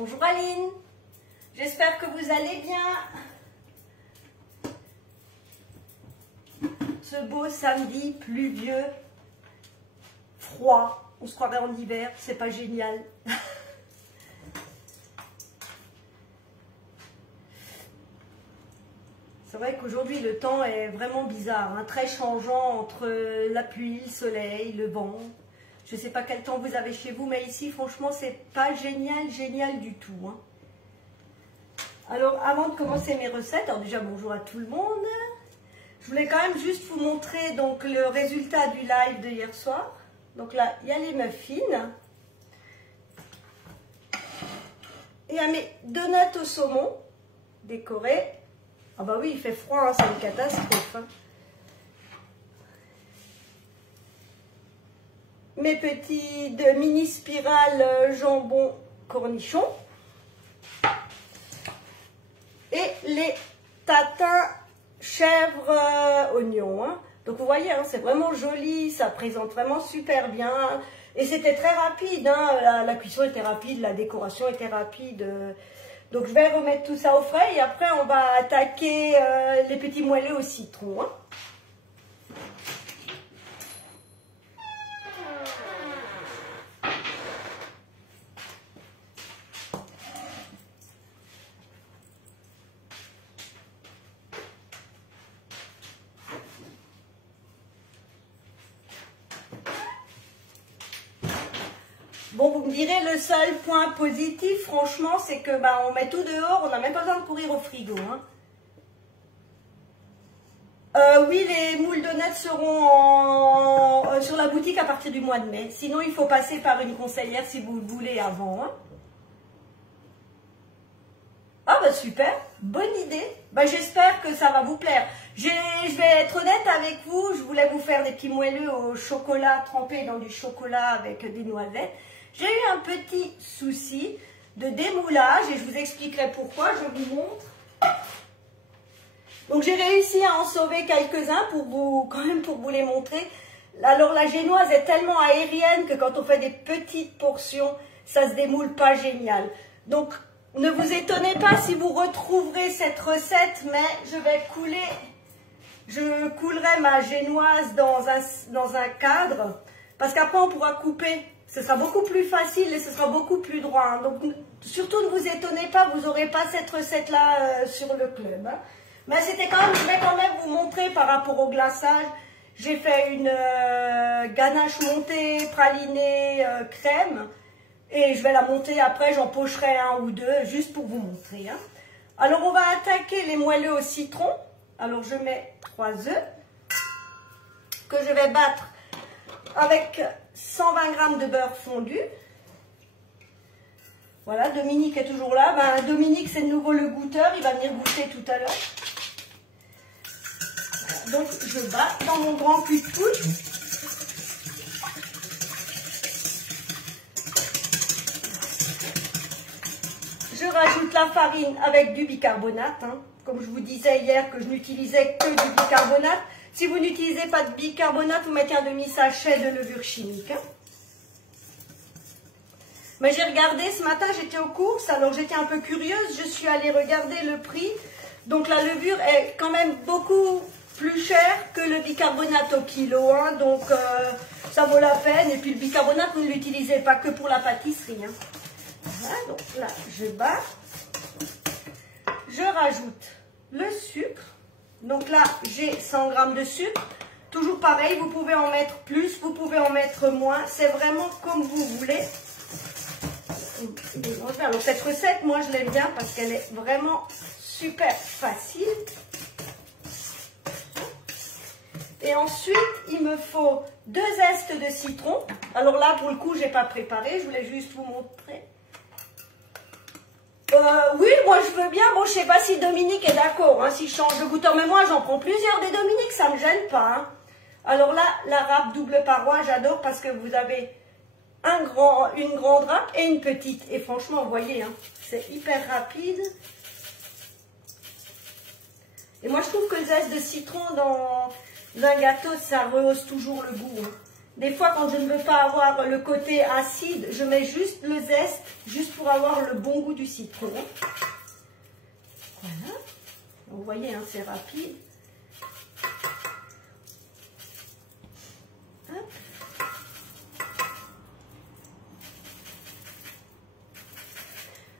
Bonjour Aline, j'espère que vous allez bien. Ce beau samedi pluvieux, froid, on se croirait en hiver, c'est pas génial. C'est vrai qu'aujourd'hui le temps est vraiment bizarre, hein, très changeant entre la pluie, le soleil, le vent. Je ne sais pas quel temps vous avez chez vous, mais ici franchement c'est pas génial du tout. Hein. Alors avant de commencer mes recettes, alors déjà bonjour à tout le monde. Je voulais quand même juste vous montrer donc le résultat du live de hier soir. Donc là il y a les muffins. Il y a mes donuts au saumon décorés. Ah bah oui, il fait froid, hein, c'est une catastrophe. Hein. Mes petits mini spirales jambon cornichon. Et les tatins chèvre oignon. Hein. Donc vous voyez, hein, c'est vraiment joli, ça présente vraiment super bien. Et c'était très rapide, hein, la cuisson était rapide, la décoration était rapide. Donc je vais remettre tout ça au frais et après on va attaquer les petits moelleux au citron. Hein. Bon, vous me direz, le seul point positif, franchement, c'est que on met tout dehors, on n'a même pas besoin de courir au frigo. Hein. Oui, les moules donuts seront sur la boutique à partir du mois de mai. Sinon, il faut passer par une conseillère si vous le voulez avant. Hein. Ah bah super, bonne idée. Bah, j'espère que ça va vous plaire. Je vais être honnête avec vous, je voulais vous faire des petits moelleux au chocolat, trempés dans du chocolat avec des noisettes. J'ai eu un petit souci de démoulage et je vous expliquerai pourquoi, je vous montre. Donc j'ai réussi à en sauver quelques-uns pour vous les montrer. Alors la génoise est tellement aérienne que quand on fait des petites portions, ça se démoule pas génial. Donc ne vous étonnez pas si vous retrouverez cette recette, mais je coulerai ma génoise dans un cadre parce qu'après on pourra couper. Ce sera beaucoup plus facile et ce sera beaucoup plus droit. Hein. Donc, surtout ne vous étonnez pas, vous n'aurez pas cette recette-là sur le club. Hein. Mais je vais quand même vous montrer par rapport au glaçage. J'ai fait une ganache montée, pralinée, crème. Et je vais la monter après, j'en pocherai un ou deux, juste pour vous montrer. Hein. Alors, on va attaquer les moelleux au citron. Alors, je mets 3 œufs que je vais battre avec 120 g de beurre fondu. Voilà, Dominique est toujours là. Dominique, c'est de nouveau le goûteur. Il va venir goûter tout à l'heure. Donc, je bats dans mon grand cul de poule. Je rajoute la farine avec du bicarbonate. Hein. Comme je vous disais hier que je n'utilisais que du bicarbonate. Si vous n'utilisez pas de bicarbonate, vous mettez un demi-sachet de levure chimique. Hein. Mais j'ai regardé ce matin, j'étais aux courses, alors j'étais un peu curieuse, je suis allée regarder le prix. Donc la levure est quand même beaucoup plus chère que le bicarbonate au kilo. Hein. Donc ça vaut la peine. Et puis le bicarbonate, vous ne l'utilisez pas que pour la pâtisserie. Hein. Voilà, donc là, je bats. Je rajoute le sucre. Donc là, j'ai 100 g de sucre. Toujours pareil, vous pouvez en mettre plus, vous pouvez en mettre moins. C'est vraiment comme vous voulez. Alors cette recette, moi je l'aime bien parce qu'elle est vraiment super facile. Et ensuite, il me faut 2 zestes de citron. Alors là, pour le coup, je n'ai pas préparé. Je voulais juste vous montrer. Oui, moi je veux bien. Bon, je sais pas si Dominique est d'accord, hein, si je change de goûteur, mais moi j'en prends plusieurs des Dominique, ça me gêne pas. Hein. Alors là, la râpe double paroi, j'adore parce que vous avez une grande râpe et une petite. Et franchement, vous voyez, hein, c'est hyper rapide. Et moi je trouve que le zeste de citron dans un gâteau, ça rehausse toujours le goût. Hein. Des fois, quand je ne veux pas avoir le côté acide, je mets juste le zeste, juste pour avoir le bon goût du citron. Voilà. Vous voyez, hein, c'est rapide. Hop.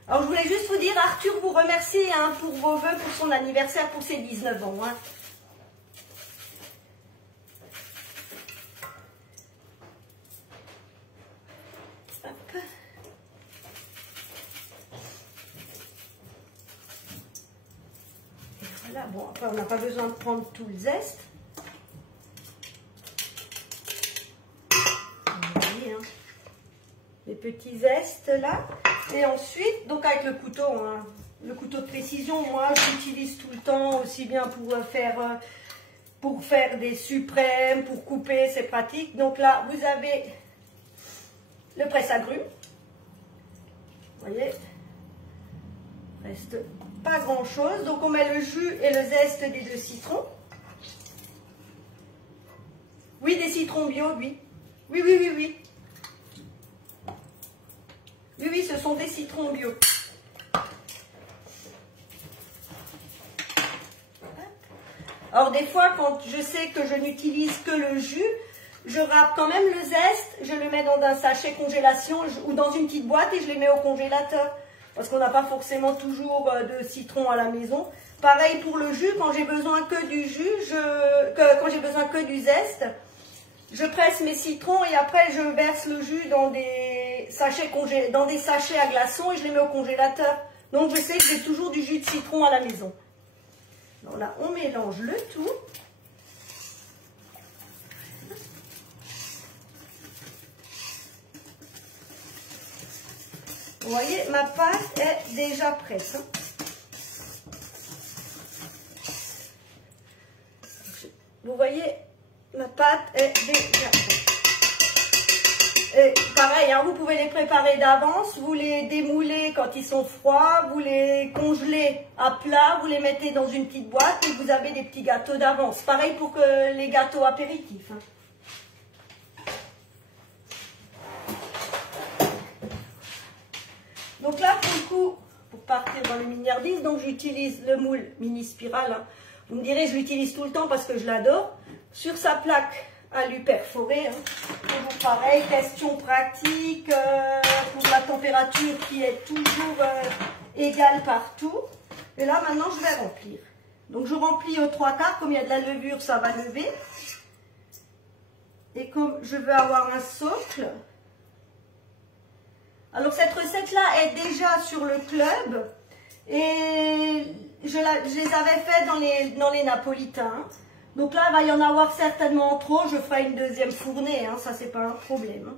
Alors, je voulais juste vous dire, Arthur vous remercie hein, pour vos vœux pour son anniversaire, pour ses 19 ans. Hein. Hop. Et voilà, bon, après, on n'a pas besoin de prendre tout le zeste. Vous voyez, hein, les petits zestes là. Et ensuite, donc avec le couteau, hein, le couteau de précision, moi je l'utilise tout le temps, aussi bien pour faire des suprêmes, pour couper, c'est pratique. Donc là, vous avez le presse-agrumes. Vous voyez, il ne reste pas grand chose. Donc on met le jus et le zeste des 2 citrons. Oui, des citrons bio, oui. Oui, oui, oui, oui. Oui, oui, ce sont des citrons bio. Alors des fois, quand je sais que je n'utilise que le jus, je râpe quand même le zeste, je le mets dans un sachet congélation ou dans une petite boîte et je les mets au congélateur. Parce qu'on n'a pas forcément toujours de citron à la maison. Pareil pour le jus, quand j'ai besoin que du jus, quand j'ai besoin que du zeste, je presse mes citrons et après je verse le jus dans des sachets à glaçons et je les mets au congélateur. Donc je sais que j'ai toujours du jus de citron à la maison. Donc là, on mélange le tout. Vous voyez, ma pâte est déjà prête. Hein. Vous voyez, ma pâte est déjà prête. Et pareil, hein, vous pouvez les préparer d'avance, vous les démoulez quand ils sont froids, vous les congelez à plat, vous les mettez dans une petite boîte et vous avez des petits gâteaux d'avance. Pareil pour que les gâteaux apéritifs. Hein. Donc là, pour le coup, pour partir dans le milliardisme, donc j'utilise le moule mini spirale. Hein. Vous me direz, je l'utilise tout le temps parce que je l'adore. Sur sa plaque alu perforé, hein. Toujours pareil, question pratique pour la température qui est toujours égale partout. Et là, maintenant, je vais remplir. Donc, je remplis aux 3/4. Comme il y a de la levure, ça va lever. Et comme je veux avoir un socle... Alors, cette recette-là est déjà sur le club. Et je les avais faites dans les napolitains. Donc là, il va y en avoir certainement trop. Je ferai une deuxième fournée. Hein, ça, c'est pas un problème. Hein.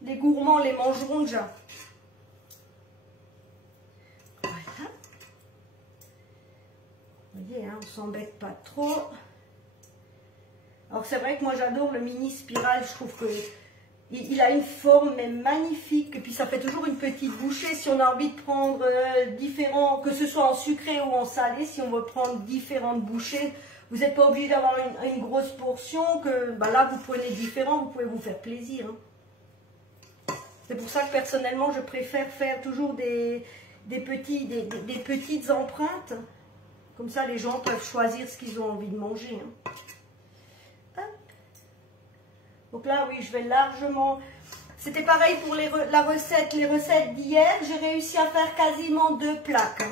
Les gourmands les mangeront déjà. Voilà. Vous voyez, hein, on ne s'embête pas trop. Alors, c'est vrai que moi, j'adore le mini spirale. Je trouve que il a une forme mais magnifique. Et puis, ça fait toujours une petite bouchée. Si on a envie de prendre différents, que ce soit en sucré ou en salé, si on veut prendre différentes bouchées, vous n'êtes pas obligé d'avoir une grosse portion. Que bah là, vous prenez différent, vous pouvez vous faire plaisir. Hein. C'est pour ça que personnellement, je préfère faire toujours des petites empreintes. Comme ça, les gens peuvent choisir ce qu'ils ont envie de manger. Hein. Donc là, oui, je vais largement... C'était pareil pour les recettes d'hier. J'ai réussi à faire quasiment 2 plaques.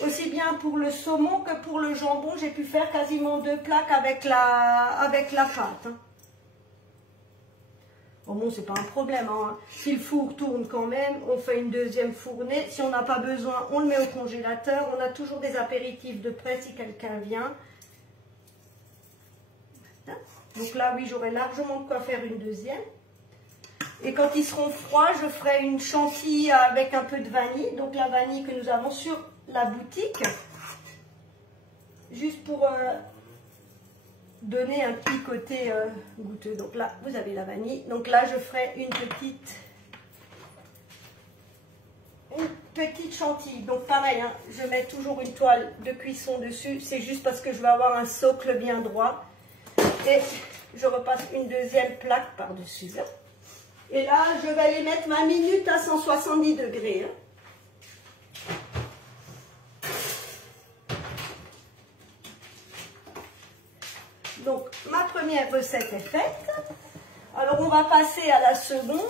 Aussi bien pour le saumon que pour le jambon, j'ai pu faire quasiment 2 plaques avec la pâte. Bon, c'est pas un problème. Hein. Si le four tourne quand même, on fait une deuxième fournée. Si on n'a pas besoin, on le met au congélateur. On a toujours des apéritifs de près si quelqu'un vient. Donc là, oui, j'aurai largement de quoi faire une deuxième. Et quand ils seront froids, je ferai une chantilly avec un peu de vanille. Donc la vanille que nous avons sur la boutique. Juste pour donner un petit côté goûteux. Donc là, vous avez la vanille. Donc là, je ferai une petite chantilly. Donc pareil, hein, je mets toujours une toile de cuisson dessus. C'est juste parce que je vais avoir un socle bien droit. Et je repasse une deuxième plaque par-dessus. Et là, je vais les mettre 20 minutes à 170 degrés. Donc, ma première recette est faite. Alors, on va passer à la seconde.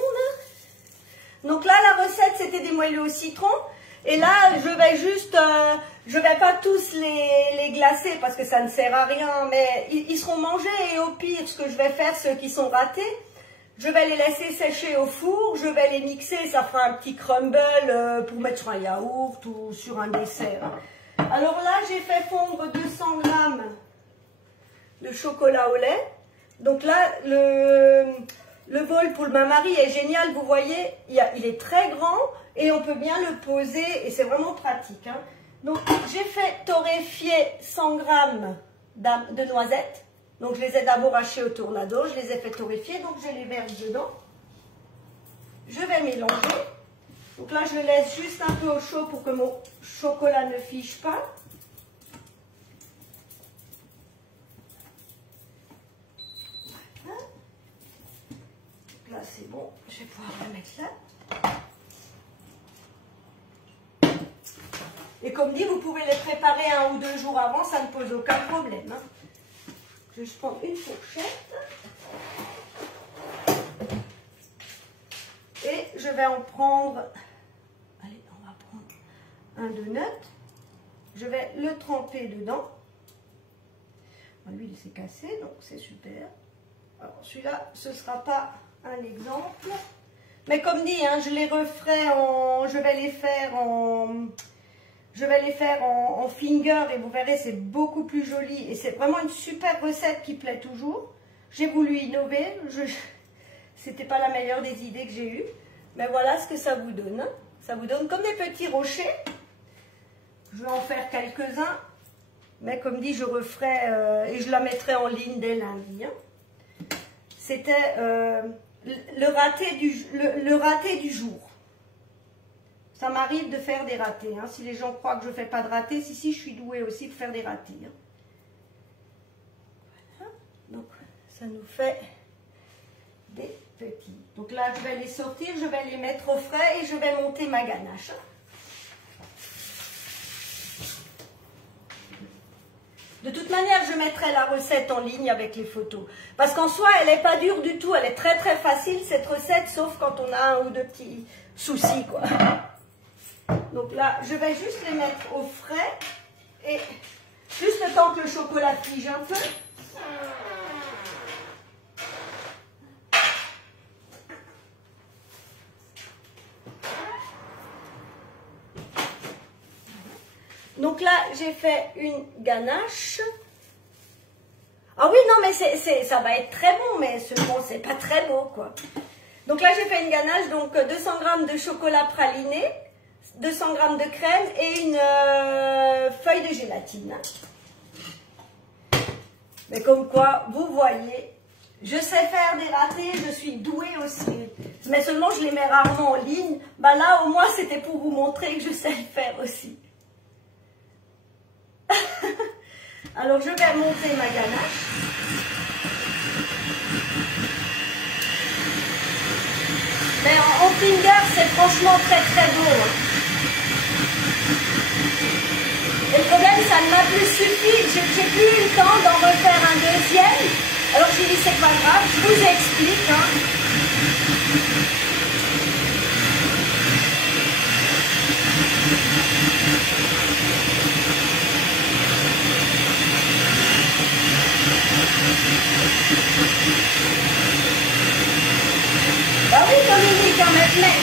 Donc là, la recette, c'était des moelleux au citron. Et là, je vais juste, je vais pas tous les glacer parce que ça ne sert à rien. Mais ils seront mangés et au pire, ce que je vais faire, ceux qui sont ratés, je vais les laisser sécher au four. Je vais les mixer, ça fera un petit crumble pour mettre sur un yaourt ou sur un dessert. Alors là, j'ai fait fondre 200 grammes de chocolat au lait. Donc là, le bol pour le bain-marie est génial, vous voyez, il est très grand et on peut bien le poser et c'est vraiment pratique. Hein. Donc j'ai fait torréfier 100 grammes de noisettes. Donc je les ai d'abord hachées au tornado, je les ai fait torréfier, donc je les verse dedans. Je vais mélanger. Donc là je laisse juste un peu au chaud pour que mon chocolat ne fiche pas. Là c'est bon, je vais pouvoir le mettre là. Et comme dit, vous pouvez les préparer 1 ou 2 jours avant, ça ne pose aucun problème. Hein. Je vais juste prendre une fourchette. Et je vais en prendre, allez, on va prendre un donut. Je vais le tremper dedans. Lui, il s'est cassé, donc c'est super. Alors celui-là, ce ne sera pas un exemple. Mais comme dit, hein, je les referai en... Je vais les faire en finger et vous verrez, c'est beaucoup plus joli. Et c'est vraiment une super recette qui plaît toujours. J'ai voulu innover. C'était pas la meilleure des idées que j'ai eues. Mais voilà ce que ça vous donne. Hein. Ça vous donne comme des petits rochers. Je vais en faire quelques-uns. Mais comme dit, je referai et je la mettrai en ligne dès lundi. Hein. C'était le raté du jour. Ça m'arrive de faire des ratés. Hein. Si les gens croient que je ne fais pas de ratés, si, je suis douée aussi pour faire des ratés. Hein. Voilà. Donc, ça nous fait des petits. Donc là, je vais les sortir, je vais les mettre au frais et je vais monter ma ganache. De toute manière, je mettrai la recette en ligne avec les photos. Parce qu'en soi, elle n'est pas dure du tout. Elle est très très facile, cette recette, sauf quand on a 1 ou 2 petits soucis, quoi. Donc là, je vais juste les mettre au frais. Et juste le temps que le chocolat fige un peu. Donc là, j'ai fait une ganache. Ah oui, non, mais ça va être très bon, mais seulement, c'est pas très beau, quoi. Donc là, j'ai fait une ganache, donc 200 g de chocolat praliné, 200 g de crème et une feuille de gélatine. Mais comme quoi, vous voyez, je sais faire des ratés, je suis douée aussi. Mais seulement, je les mets rarement en ligne. Ben là, au moins, c'était pour vous montrer que je sais le faire aussi. Alors je vais monter ma ganache. Mais en finger, c'est franchement très très beau. Hein. Et le problème, ça ne m'a plus suffi. J'ai plus eu le temps d'en refaire un deuxième. Alors j'ai dit, c'est pas grave, je vous explique. Hein. Bah oui, Dominique, hein, mais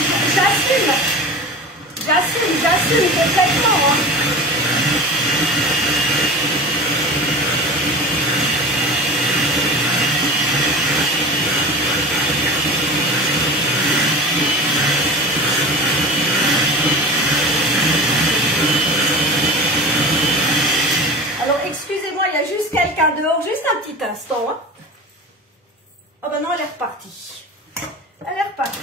j'assume complètement. Hein. Alors, excusez-moi, il y a juste quelqu'un dehors, juste un petit instant. Hein. Oh ben non, elle est repartie. Elle est repartie.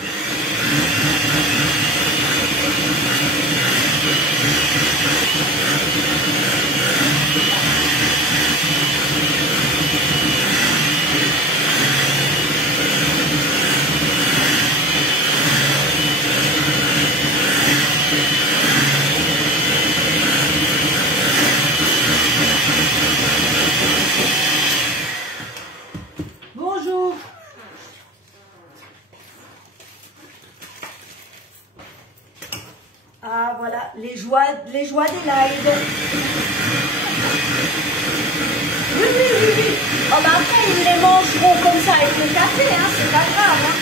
vous. Ah voilà, les joies des lives. Oui, oui, oui, oui. Oh, bah après, ils les mangeront comme ça avec le café, hein, c'est pas grave. Hein.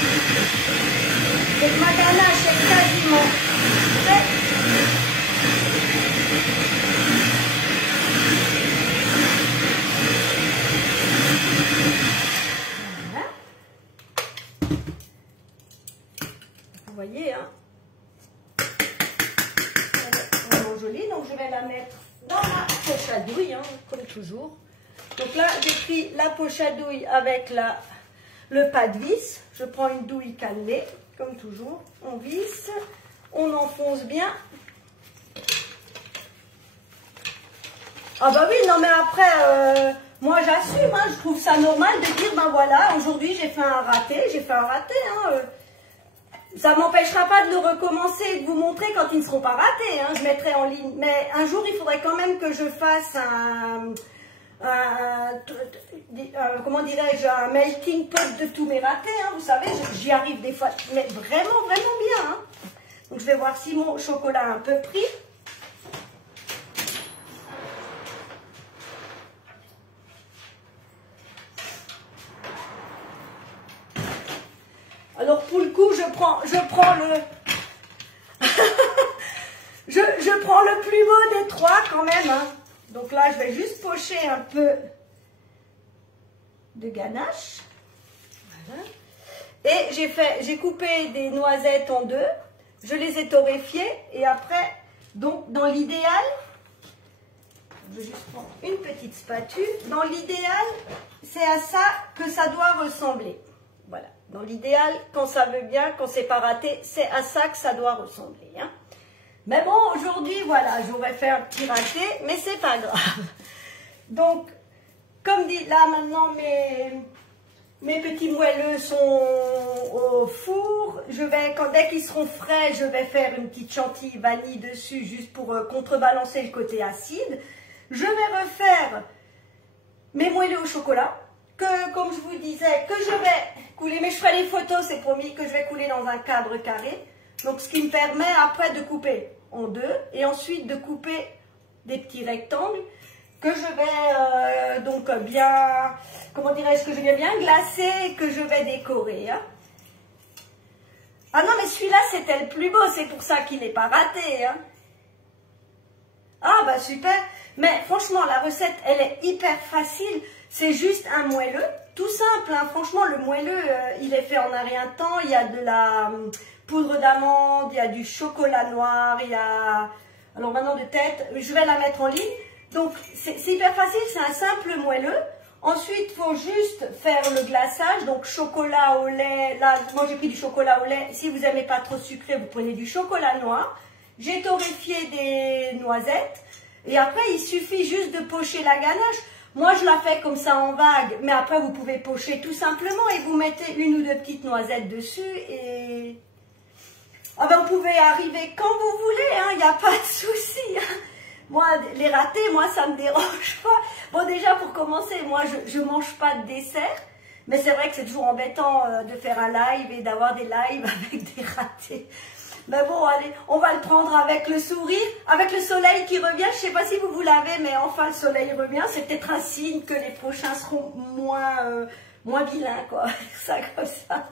Avec ma ganache, c'est quasiment fait. Voilà. Vous voyez, hein. Jolie, donc je vais la mettre dans la poche à douille, hein, comme toujours. Donc là, j'ai pris la poche à douille avec le pas de vis. Je prends une douille cannelée, comme toujours. On visse, on enfonce bien. Ah bah oui, non mais après, moi j'assume, hein, je trouve ça normal de dire, ben voilà, aujourd'hui j'ai fait un raté, hein. Ça ne m'empêchera pas de le recommencer et de vous montrer quand ils ne seront pas ratés. Hein. Je mettrai en ligne. Mais un jour, il faudrait quand même que je fasse comment dirais-je, un melting pot de tous mes ratés. Hein. Vous savez, j'y arrive des fois, mais vraiment, vraiment bien. Hein. Donc, je vais voir si mon chocolat a un peu pris. Alors pour le coup, je prends le je prends le plus beau des trois quand même. Hein. Donc là, je vais juste pocher un peu de ganache. Voilà. Et j'ai coupé des noisettes en deux. Je les ai torréfiées et après, donc dans l'idéal, je vais juste prendre une petite spatule. Dans l'idéal, c'est à ça que ça doit ressembler. Voilà. Dans l'idéal, quand ça veut bien, quand c'est pas raté, c'est à ça que ça doit ressembler. Hein. Mais bon, aujourd'hui, voilà, j'aurais fait un petit raté, mais c'est pas grave. Donc, comme dit là maintenant, mes petits moelleux sont au four. Dès qu'ils seront frais, je vais faire une petite chantilly vanille dessus, juste pour contrebalancer le côté acide. Je vais refaire mes moelleux au chocolat. Comme je vous disais, que je vais couler, mais je ferai les photos, c'est promis, que je vais couler dans un cadre carré. Donc, ce qui me permet après de couper en deux et ensuite de couper des petits rectangles que je vais donc bien, comment dirais-je, que je vais bien glacer et que je vais décorer. Hein. Ah non, mais celui-là, c'était le plus beau, c'est pour ça qu'il n'est pas raté. Hein. Ah bah super, mais franchement, la recette, elle est hyper facile. C'est juste un moelleux, tout simple. Hein. Franchement, le moelleux, il est fait en un rien de temps. Il y a de la poudre d'amande, il y a du chocolat noir, il y a... Alors maintenant de tête, je vais la mettre en ligne. Donc, c'est hyper facile, c'est un simple moelleux. Ensuite, il faut juste faire le glaçage. Donc, chocolat au lait. Là, moi, j'ai pris du chocolat au lait. Si vous n'aimez pas trop sucré, vous prenez du chocolat noir. J'ai torréfié des noisettes. Et après, il suffit juste de pocher la ganache. Moi, je la fais comme ça en vague, mais après, vous pouvez pocher tout simplement et vous mettez une ou deux petites noisettes dessus et... Ah ben, vous pouvez arriver quand vous voulez, hein, il n'y a pas de souci. Hein. Moi, les ratés, moi, ça ne me dérange pas. Bon, déjà, pour commencer, moi, je ne mange pas de dessert, mais c'est vrai que c'est toujours embêtant de faire un live et d'avoir des lives avec des ratés. Mais bon, allez, on va le prendre avec le sourire, avec le soleil qui revient. Je ne sais pas si vous l'avez, mais enfin, le soleil revient. C'est peut-être un signe que les prochains seront moins vilains, quoi. Ça, comme ça.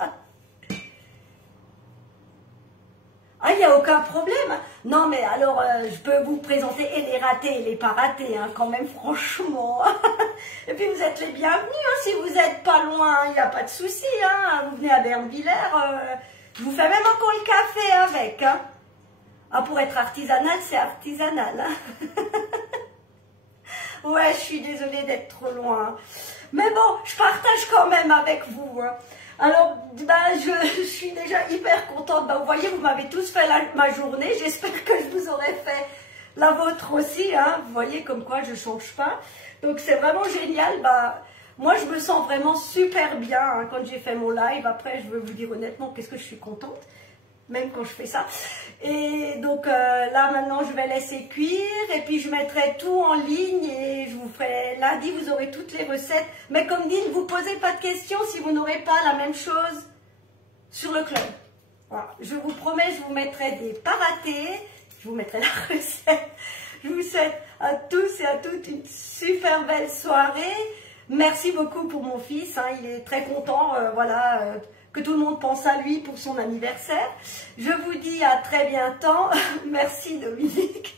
Ah, il n'y a aucun problème. Non, mais alors, je peux vous présenter et les ratés et les pas ratés, hein, quand même, franchement. Et puis, vous êtes les bienvenus, hein, si vous n'êtes pas loin, il n'y a pas de souci. Hein. Vous venez à Bernvillers, je vous fais même encore le café avec. Hein. Ah, pour être artisanal, c'est artisanal. Hein. Ouais, je suis désolée d'être trop loin. Mais bon, je partage quand même avec vous. Hein. Alors, ben, je suis déjà hyper contente. Ben, vous voyez, vous m'avez tous fait ma journée. J'espère que je vous aurai fait la vôtre aussi. Hein. Vous voyez comme quoi je ne change pas. Donc, c'est vraiment génial. Ben, moi, je me sens vraiment super bien hein, quand j'ai fait mon live. Après, je veux vous dire honnêtement, qu'est-ce que je suis contente. même quand je fais ça. Et donc là maintenant je vais laisser cuire et puis je mettrai tout en ligne et je vous ferai lundi, vous aurez toutes les recettes. Mais comme dit, ne vous posez pas de questions si vous n'aurez pas la même chose sur le club. Voilà. Je vous promets, je vous mettrai des pas ratés, je vous mettrai la recette. Je vous souhaite à tous et à toutes une super belle soirée. Merci beaucoup pour mon fils, hein, il est très content, voilà, que tout le monde pense à lui pour son anniversaire. Je vous dis à très bientôt. Merci Dominique.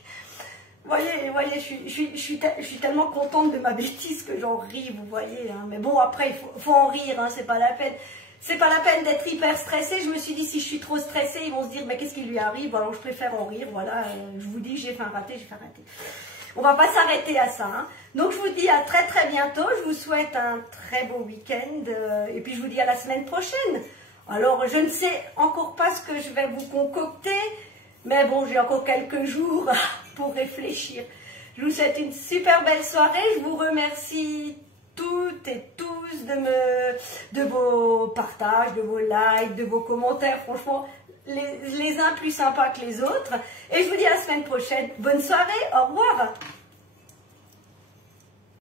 Vous voyez, je suis tellement contente de ma bêtise que j'en ris, vous voyez. Hein. Mais bon, après, il faut en rire, hein, c'est pas la peine. C'est pas la peine d'être hyper stressée. Je me suis dit, si je suis trop stressée, ils vont se dire, mais qu'est-ce qui lui arrive? Alors, je préfère en rire, voilà. Je vous dis, j'ai fait un raté, j'ai fait un raté. On va pas s'arrêter à ça. Hein. Donc, je vous dis à très très bientôt. Je vous souhaite un très beau week-end. Et puis, je vous dis à la semaine prochaine. Alors, je ne sais encore pas ce que je vais vous concocter. Mais bon, j'ai encore quelques jours pour réfléchir. Je vous souhaite une super belle soirée. Je vous remercie toutes et tous de vos partages, de vos likes, de vos commentaires. Franchement, les uns plus sympas que les autres. Et je vous dis à la semaine prochaine. Bonne soirée. Au revoir.